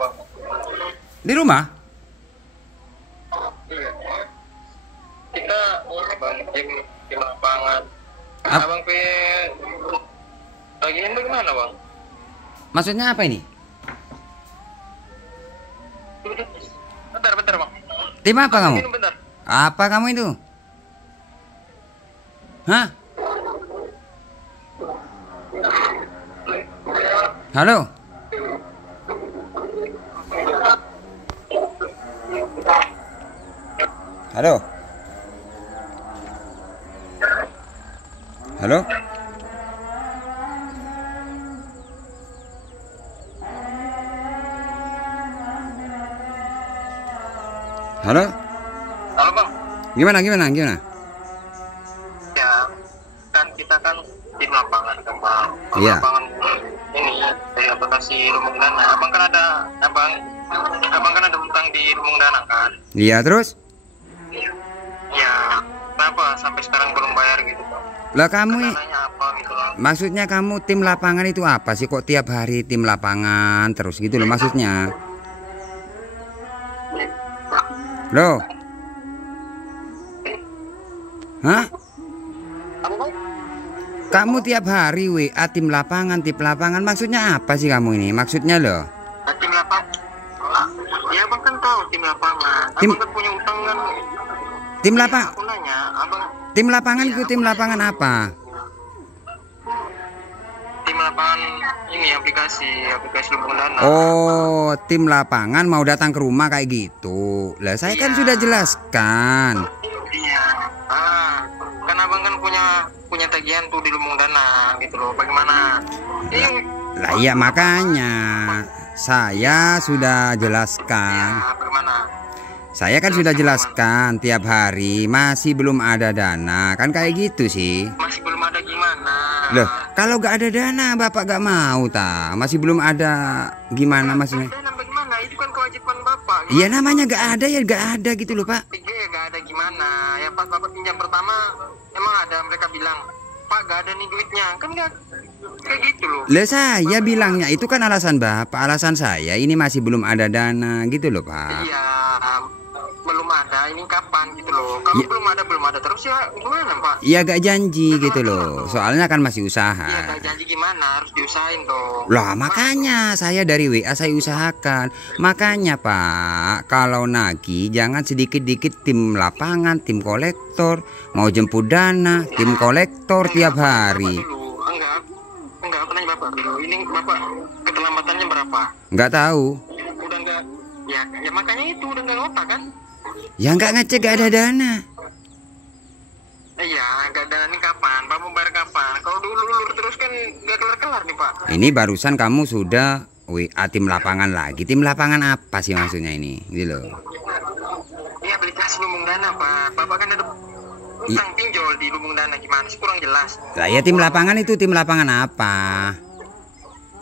Bang. Di rumah? Iya. Kita Bang tim lapangan. Ap- Abang bagian bagaimana Bang? Maksudnya apa ini? Bentar Bang. Tim apa kamu? Minum bentar. Apa kamu itu? Hah? Halo? Halo? Halo? Halo? Halo Bang. Gimana? Ya, kan kita kan tim lapangan kan Bang. Tim Iya. lapangan ini dari aplikasi Lumbung Dana. Abang kan ada utang di Lumbung Dana kan? Iya, terus? Ya, kenapa sampai sekarang belum bayar gitu Bang? Lah kamu Dananya apa gitu Bang? maksudnya kamu tim lapangan itu apa sih? Kok tiap hari tim lapangan terus gitu loh maksudnya? Loh? Hah? Apa Bang? Kamu tiap hari WA tim lapangan maksudnya apa sih kamu ini? Maksudnya loh? Tim lapangan. Ya Abang kan tahu tim lapangan. Tim- Abang kan punya utang kan. Tim Ya, lapang aku nanya, Abang tim lapangan itu tim lapangan apa? tim lapangan ini aplikasi Lumbung Dana. Oh, tim lapangan mau datang ke rumah kayak gitu. Lah saya kan sudah jelaskan. Iya. Kan Abang kan punya tagihan tuh di Lumbung Dana gitu loh. Bagaimana? Lah iya makanya saya sudah jelaskan. Ya, bagaimana? Saya kan sudah jelaskan tiap hari masih belum ada dana. Kan kayak gitu sih. Masih belum ada gimana? Loh, kalau gak ada dana Bapak gak mau ta? Masih belum ada gimana maksudnya? Dana bagaimana? Itu kan kewajiban Bapak. Iya namanya gak ada ya gak ada gitu loh Pak. Iya, gak ada gimana. Ya pas Bapak pinjam pertama emang ada mereka bilang, "Pak, gak ada nih duitnya." Kan gak kayak gitu loh. Lah saya bilangnya itu kan alasan Bapak. Alasan saya ini masih belum ada dana gitu loh Pak. Iya, belum ada. Ini kapan gitu loh? Kamu Ya. belum ada terus ya gimana Pak? Iya gak janji gitu loh. Soalnya kan masih Iya, usaha. gak janji gimana? Harus diusahain dong. Lah makanya saya dari WA saya usahakan. Makanya Pak, kalau nagih jangan sedikit-dikit tim lapangan, tim kolektor, mau jemput dana, tim kolektor tiap hari. Bapak dulu. Enggak, aku nanya Bapak dulu. Ini Bapak keterlambatannya berapa? Nggak tahu. Udah enggak? Ya makanya itu udah enggak ngotak kan? Ya nggak ngecek gak ada dana. Iya, enggak ada nih kapan? Pak mau bayar kapan? Kalau dulu terus kan enggak kelar-kelar nih Pak. Ini barusan kamu sudah WA tim lapangan lagi. Tim lapangan apa sih maksudnya ini? Gitu loh. Ini aplikasi Lumbung Dana Pak. Bapak kan ada utang pinjol di Lumbung Dana, gimana sih? Kurang jelas. Lah ya tim lapangan itu tim lapangan apa?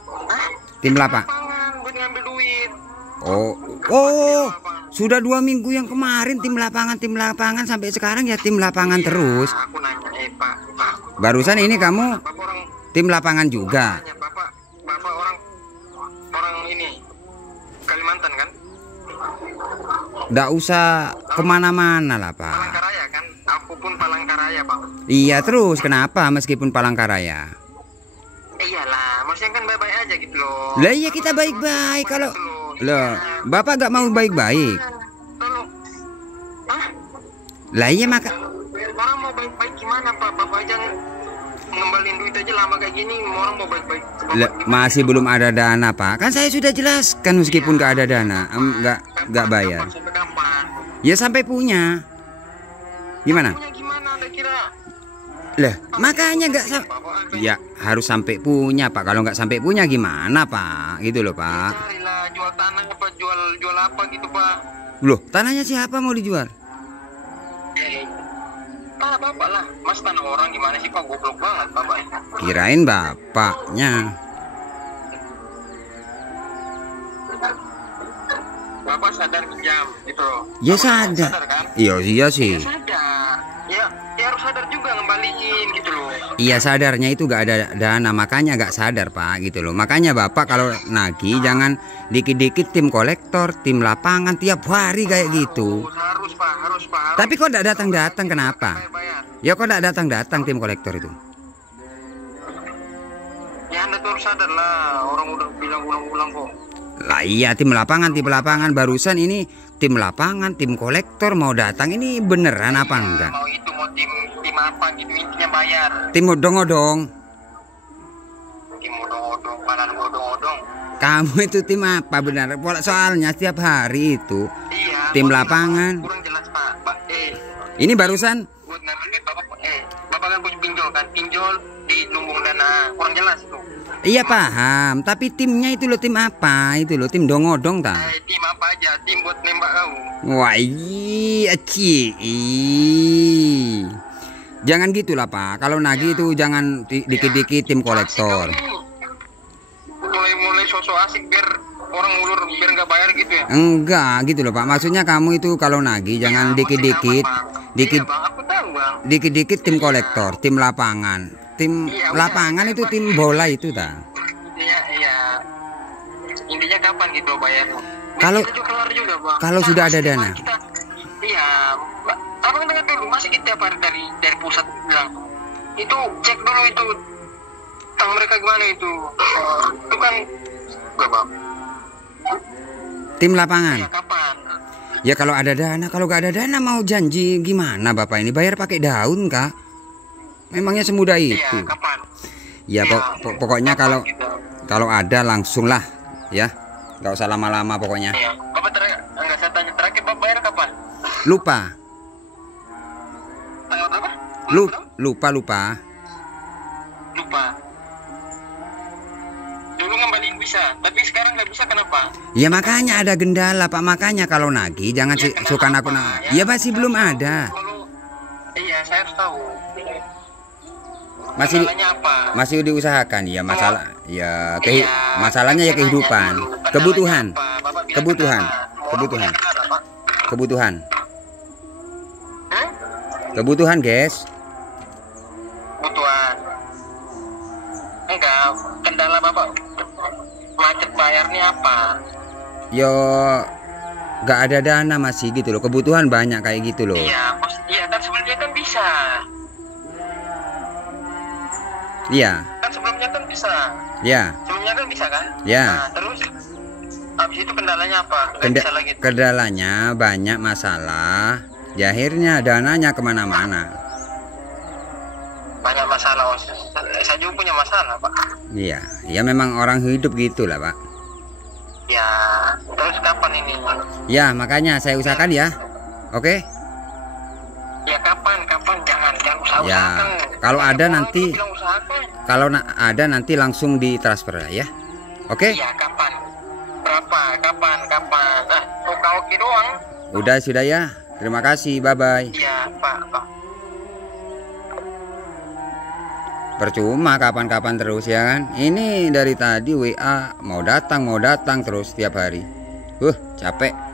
Hah? Tim lapang. Lapangan buat ngambil duit. Oh, sudah 2 minggu yang kemarin tim lapangan sampai sekarang ya tim lapangan terus. Nah, aku nanya, Pak. Barusan ini kamu Bapak orang tim lapangan juga. nanya, Bapak orang ini Kalimantan kan? Nggak usah kemana-mana lah Pak. Palangkaraya kan? Aku pun Palangkaraya Pak. Iya terus kenapa meskipun Palangkaraya? Iyalah, maksudnya kan baik-baik aja gitu loh. Lah iya kita baik-baik kalau loh Bapak nggak mau baik-baik. Tolong. Hah? Lah iya maka Orang mau baik-baik gimana Pak? Bapak aja ngembalin duit aja lama kayak gini, orang mau baik-baik. lah, masih belum ada dana Pak. Kan saya sudah jelaskan meskipun nggak ada dana, nggak bayar. Sampai kapan? Ya sampai punya. Gimana? Punya gimana? Anda kira? Lah makanya nggak ya harus sampai punya Pak. Kalau nggak sampai punya gimana Pak? Gitu loh Pak. Carilah jual tanah apa jual apa gitu Pak. Loh tanahnya siapa mau dijual? Tanah Bapak lah. Mas tanah orang gimana sih Pak? Goblok banget Bapak. Kirain bapaknya. Bapak sadar pinjam gitu loh. Ya Bapak sadar. kan? Iya Ya sih. sadar. Ya harus sadar juga ngembaliin gitu loh. Iya, sadarnya itu gak ada dana, makanya gak sadar Pak gitu loh. Makanya Bapak kalau nagih jangan dikit-dikit tim kolektor, tim lapangan tiap hari kayak gitu. Harus Pak, harus. Tapi kok gak datang-datang, kenapa? Bayar. Ya kok gak datang-datang tim kolektor itu? Ya Anda tuh harus sadar lah, orang udah bilang ulang-ulang kok. Lah iya, tim lapangan barusan ini tim lapangan, tim kolektor mau datang, ini beneran apa enggak? Mau itu mau tim apa gitu, intinya bayar. Tim odong-odong. Tim odong-odong, palan odong-odong. Kamu itu tim apa benar? Soalnya setiap hari itu Iya. tim lapangan. Kurang jelas Pak. Ini barusan Buat ngambil duit Bapak kan punya pinjol di lumbung dana. Kurang jelas itu. iya paham, tapi timnya itu loh tim apa? Itu loh tim dongodong ta? Tim apa aja, tim buat nembak kau. Wah, aci. Jangan gitulah Pak. Kalau nagih itu jangan dikit-dikit tim kolektor. Mulai sosok asik biar orang ulur biar nggak bayar gitu ya. Enggak gitu loh Pak. Maksudnya kamu itu kalau nagih jangan dikit-dikit, Iya, Bang, aku tahu Bang. dikit-dikit tim kolektor, tim lapangan. Tim lapangan itu tim bola itu ta? Iya. Intinya kapan gitu bayar? Kalau keluar juga, Bang. kalau sudah ada dana. Iya, Abang dengar dulu, masih kita hari dari pusat bilang. Itu cek dulu itu tang mereka gimana itu. Itu kan Bang. Tim lapangan. Ya kapan? Ya kalau ada dana, kalau gak ada dana mau janji gimana Bapak ini? Bayar pakai daun kah? Memangnya semudah itu? Iya, kapan? Ya pokoknya kapan, kalau ada langsung lah ya. Gak usah lama-lama pokoknya. Iya. Bapak enggak, saya tanya terakhir Bapak bayar kapan? Lupa. Tanggal berapa? Lupa. Lupa. Dulu ngembaliin bisa, tapi sekarang nggak bisa, kenapa? Ya makanya ada gendala Pak. Makanya kalau nagih jangan Ya, suka kenapa, nakut-nakut. ya? Ya masih belum ada. Iya, saya harus tahu. Masih Kendalanya apa? masih diusahakan ya masalah. Ya Iya, masalahnya ya saya nanya kehidupan, dulu, kendalanya kebutuhan, apa? Bapak bilang kebutuhan, kendala. Orang kebutuhan, bilang kendala, Pak. kebutuhan, Hah? kebutuhan guys. Kebutuhan. Enggak, kendala Bapak macet bayarnya apa? Yo gak ada dana masih gitu loh. Kebutuhan banyak kayak gitu loh. Iya kan sebelumnya kan bisa. Iya. Kan sebelumnya kan bisa. Ya. Sebelumnya kan bisa kan? Ya. Nah, terus habis itu kendalanya apa? Nggak bisa lagi. Kendalanya banyak masalah. Ya akhirnya dananya kemana-mana. Banyak masalah. Saya juga punya masalah, Pak. Iya. Ya memang orang hidup gitulah Pak. Ya, terus kapan ini? Ya makanya saya usahakan ya. Oke. Ya kapan jangan usahakan. Ya, kalau ada Orang nanti- bilang usahakan. Kalau ada nanti langsung ditransfer ya. Oke? Iya, kapan? Berapa? Kapan? Nah, oke doang. Sudah ya. Terima kasih. Bye bye. Iya, Pak. Percuma kapan-kapan terus ya kan. Ini dari tadi WA mau datang terus tiap hari. Capek.